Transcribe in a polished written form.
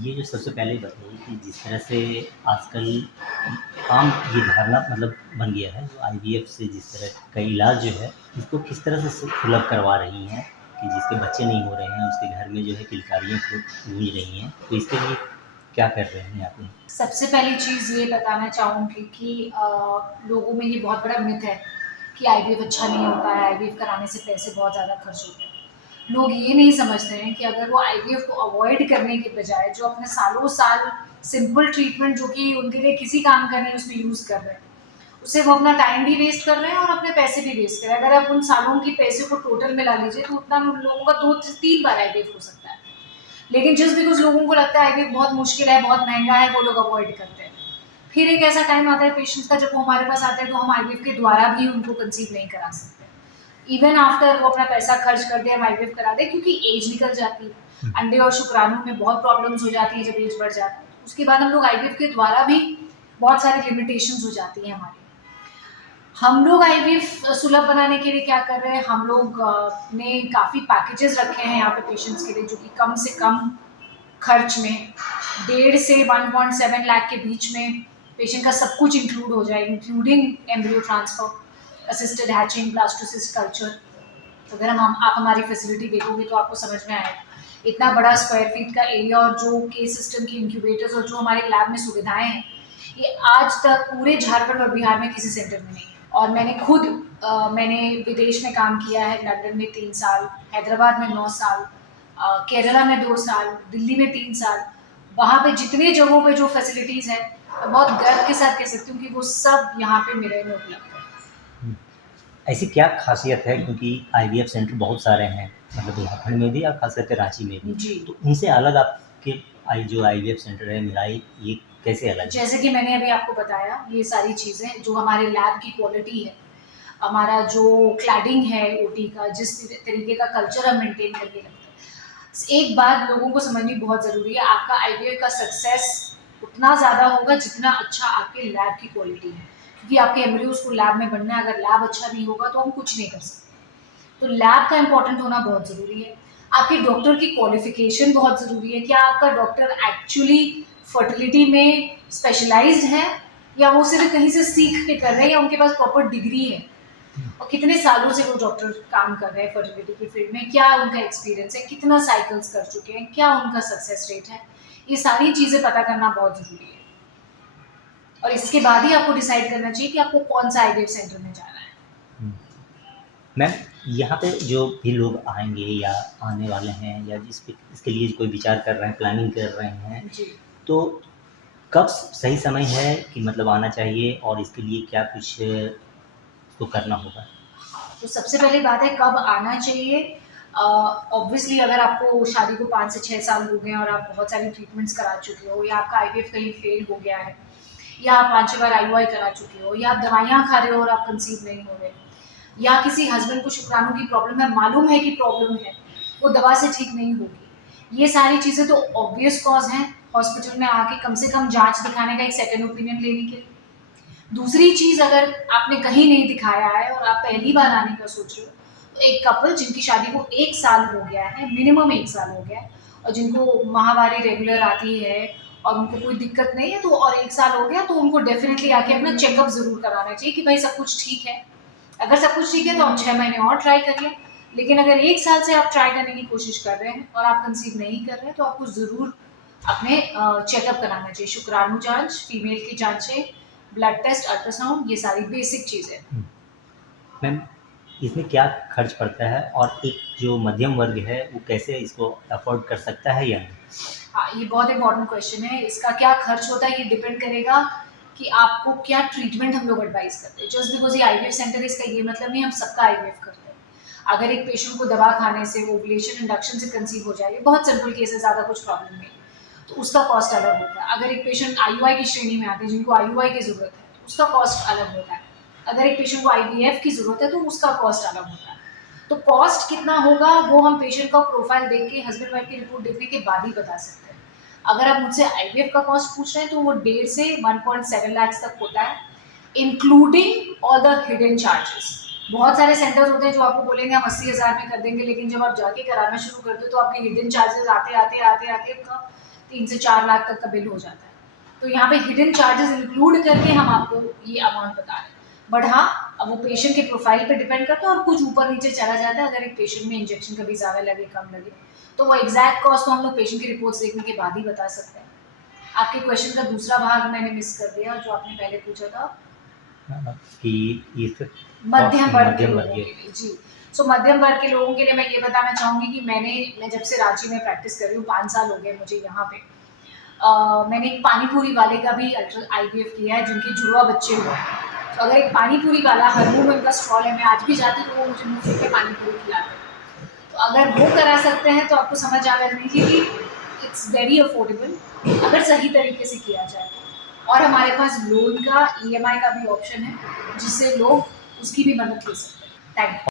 ये जो सबसे पहले बताइए कि जिस तरह से आजकल आम ये धारणा मतलब बन गया है, जो आईवीएफ से जिस तरह का इलाज जो है, इसको किस तरह से सुलभ करवा रही हैं कि जिसके बच्चे नहीं हो रहे हैं, उसके घर में जो है किलकारियाँ गूँज रही हैं, तो इसके लिए क्या कर रहे हैं आप लोग? सबसे पहली चीज़ ये बताना चाहूँगी कि लोगों में ये बहुत बड़ा मिथ है कि आईवीएफ अच्छा नहीं होता है, आईवीएफ कराने से पैसे बहुत ज़्यादा खर्च होते हैं। लोग ये नहीं समझते हैं कि अगर वो आईवीएफ को अवॉइड करने के बजाय जो अपने सालों-साल सिंपल ट्रीटमेंट जो कि उनके लिए किसी काम का नहीं उसमें यूज़ कर रहे हैं, उससे वो अपना टाइम भी वेस्ट कर रहे हैं और अपने पैसे भी वेस्ट कर रहे हैं। अगर आप उन सालों के पैसे को टोटल मिला लीजिए तो उतना उन लोगों का 2 से 3 बार आईवीएफ हो सकता है। लेकिन जस्ट बिकॉज़ लोगों को लगता है आईवीएफ बहुत मुश्किल है, बहुत महँगा है, वो लोग अवॉइड करते हैं। फिर एक ऐसा टाइम आता है पेशेंट्स का जब वो हमारे पास आते हैं तो हम आईवीएफ के द्वारा भी उनको कंसीव नहीं करा सकते। इवन आफ्टर वो अपना पैसा खर्च कर दें, हम आईवीएफ करा दें क्योंकि एज निकल जाती है। अंडे और शुक्राणु में बहुत प्रॉब्लम्स हो जाती है जब एज बढ़ जाती है। उसके बाद हम लोग आईवीएफ के द्वारा भी बहुत सारी लिमिटेशंस हो जाती हैं हमारी। हम लोग आईवीएफ सुलभ बनाने के लिए क्या कर रहे हैं, हम लोग ने काफ़ी पैकेजेस रखे हैं यहाँ पे पेशेंट्स के लिए जो कि कम से कम खर्च में 1.5 से 1.7 लाख के बीच में पेशेंट का सब कुछ इंक्लूड हो जाए, including embryo transfer, assisted hatching, blastocyst culture. अगर हम आप हमारी फैसिलिटी देखोगे तो आपको समझ में आएगा। इतना बड़ा स्क्वायर फीट का एरिया और जो केस सिस्टम की इंक्यूबेटर्स और जो हमारे लैब में सुविधाएं हैं, ये आज तक पूरे झारखंड और बिहार में किसी सेंटर में नहीं है। और मैंने खुद मैंने विदेश में काम किया है, लंदन में 3 साल, हैदराबाद में 9 साल, केरला में 2 साल, दिल्ली में 3 साल। वहाँ पे जितने जगहों पे जो फैसिलिटीज़ हैं, मैं बहुत गर्व के साथ कह सकती हूँ कि वो सब यहाँ पे मेरे में उपलब्ध है। ऐसी क्या खासियत है, क्योंकि आईवीएफ सेंटर बहुत सारे हैं, मतलब झारखंड में भी और खास करके रांची में भी, जी। तो उनसे अलग आपके जो आईवीएफ सेंटर है मिलाई, ये कैसे अलग है? जैसे कि मैंने अभी आपको बताया, ये सारी चीज़ें जो हमारे लैब की क्वालिटी है, हमारा जो क्लैडिंग है ओटी का, जिस तरीके का कल्चर हम मेंटेन करके रखते हैं। एक बात लोगों को समझनी बहुत ज़रूरी है, आपका आईवीएफ का सक्सेस उतना ज़्यादा होगा जितना अच्छा आपके लैब की क्वालिटी है। क्योंकि आपके एम्ब्रियोज़ को लैब में बनना है, अगर लैब अच्छा नहीं होगा तो हम कुछ नहीं कर सकते। तो लैब का इम्पोर्टेंट होना बहुत ज़रूरी है। आपके डॉक्टर की क्वालिफ़िकेशन बहुत ज़रूरी है। क्या आपका डॉक्टर एक्चुअली फर्टिलिटी में स्पेशलाइज़्ड है या वो सिर्फ़ कहीं से सीख के कर रहे हैं या उनके पास प्रॉपर डिग्री है? और कितने सालों से वो डॉक्टर काम कर रहे हैं फर्टिलिटी की फील्ड में, क्या उनका एक्सपीरियंस है, कितना साइकिल्स कर चुके हैं, क्या उनका सक्सेस रेट है, ये सारी चीज़ें पता करना बहुत ज़रूरी है। और इसके बाद ही आपको डिसाइड करना चाहिए कि आपको कौन सा आईवीएफ सेंटर में जाना है। मैम, यहाँ पे जो भी लोग आएंगे या आने वाले हैं या इसके लिए कोई विचार कर रहे हैं, प्लानिंग कर रहे हैं, जी। तो कब सही समय है कि मतलब आना चाहिए और इसके लिए क्या कुछ उसको करना होगा? तो सबसे पहली बात है कब आना चाहिए। ऑब्वियसली अगर आपको शादी को 5 से 6 साल हो गए हैं और आप बहुत सारी ट्रीटमेंट्स करा चुके हो या आपका आईवीएफ कहीं फेल हो गया है या आप 5-6 बार आईयूआई करा चुके हो या आप दवाइयाँ खा रहे हो और आप कंसीव नहीं हो रहे या किसी हस्बैंड को शुक्राणु की प्रॉब्लम है, मालूम है कि प्रॉब्लम है, वो दवा से ठीक नहीं होगी। ये सारी चीज़ें तो ऑब्वियस कॉज हैं हॉस्पिटल में आके कम से कम जांच दिखाने का, एक सेकंड ओपिनियन लेने के लिए। दूसरी चीज़, अगर आपने कहीं नहीं दिखाया है और आप पहली बार आने का सोच रहे हो, तो एक कपल जिनकी शादी को 1 साल हो गया है, मिनिमम 1 साल हो गया है और जिनको माहवारी रेगुलर आती है और उनको कोई दिक्कत नहीं है तो और 1 साल हो गया तो उनको डेफ़िनिटली आके अपना चेकअप ज़रूर कराना चाहिए कि भाई सब कुछ ठीक है। अगर सब कुछ ठीक है तो आप 6 महीने और ट्राई करिए। लेकिन अगर 1 साल से आप ट्राई करने की कोशिश कर रहे हैं और आप कंसीव नहीं कर रहे हैं तो आपको ज़रूर अपने चेकअप कराना चाहिए। शुक्राणु जाँच, फीमेल की जाँचें, ब्लड टेस्ट, अल्ट्रासाउंड, ये सारी बेसिक चीज़ें। मैम, इसमें क्या खर्च पड़ता है और एक जो मध्यम वर्ग है वो कैसे इसको अफोर्ड कर सकता है या नहीं? हाँ, ये बहुत इम्पोर्टेंट क्वेश्चन है। इसका क्या खर्च होता है ये डिपेंड करेगा कि आपको क्या ट्रीटमेंट हम लोग एडवाइस करते हैं। जस्ट बिकॉज़ ये आईवीएफ सेंटर है इसका ये मतलब नहीं हम सबका आईवीएफ करते हैं। अगर एक पेशेंट को दवा खाने से, ओव्यूलेशन, इंडक्शन से कंसीव हो जाए, बहुत सिंपल केस है, ज़्यादा कुछ प्रॉब्लम नहीं, तो उसका कॉस्ट अलग होता है। अगर एक पेशेंट आईयूआई की श्रेणी में आते हैं जिनको आईयूआई की ज़रूरत है, तो उसका कॉस्ट अलग होता है। अगर एक पेशेंट को आईवीएफ की ज़रूरत है तो उसका कॉस्ट अलग होता है। तो कॉस्ट कितना होगा वो हम पेशेंट का प्रोफाइल देख के, हस्बैंड वाइफ की रिपोर्ट देखने के बाद ही बता सकते हैं। अगर आप मुझसे आईवीएफ का कॉस्ट पूछ रहे हैं तो वो 1.5 से 1.7 लाख तक होता है, including all the hidden charges. बहुत सारे सेंटर्स होते हैं जो आपको बोलेंगे हम 80,000 में कर देंगे, लेकिन जब आप जाके कराना शुरू करते हो तो आपके हिडन चार्जेस आते आते आते आते 3 से 4 लाख तक का बिल हो जाता है। तो यहाँ पे हिडन चार्जेस इंक्लूड करके हम आपको ये अमाउंट बता रहे हैं। बट हाँ, अब वो पेशेंट के प्रोफाइल पे डिपेंड करता है और कुछ ऊपर नीचे चला जाता है। अगर एक पेशेंट में इंजेक्शन कभी ज़्यादा लगे, कम लगे, तो वो एग्जैक्ट कॉस्ट तो हम लोग पेशेंट की रिपोर्ट्स देखने के बाद ही बता सकते हैं। आपके क्वेश्चन का दूसरा भाग मैंने मिस कर दिया, जो आपने पहले पूछा था कि इस मध्यम वर्ग के मध्यम लोगों वर्गीय के लिए। जी, सो मध्यम वर्ग के लोगों के लिए मैं ये बताना चाहूँगी कि मैं जब से रांची में प्रैक्टिस कर रही हूँ, 5 साल हो गए मुझे यहाँ पे। मैंने एक पानी पूरी वाले का भी IVF किया है, जिनके जुड़वा बच्चे हुए हैं। तो अगर एक पानी पूरी वाला, हर मुँह में उनका स्टॉल है, मैं आज भी जाती हूँ तो वो मुझे मुफ्त में पानी पूरी खिलाते हैं। तो अगर वो करा सकते हैं तो आपको समझ आ गया कि इट्स वेरी अफोर्डेबल अगर सही तरीके से किया जाए। और हमारे पास लोन का EMI का भी ऑप्शन है, जिससे लोग उसकी भी मदद ले सकते हैं। Thank you.